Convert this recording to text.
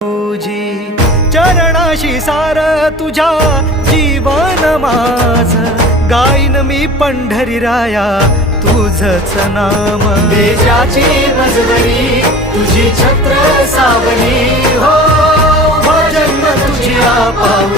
तुझी चरणाशी सार तुझ्या जीवन माझ गाईन मी पंढरी राया तुझच नाम देशाची मजबरी तुझी छत्र सावली हो जन्म तुझी पाऊली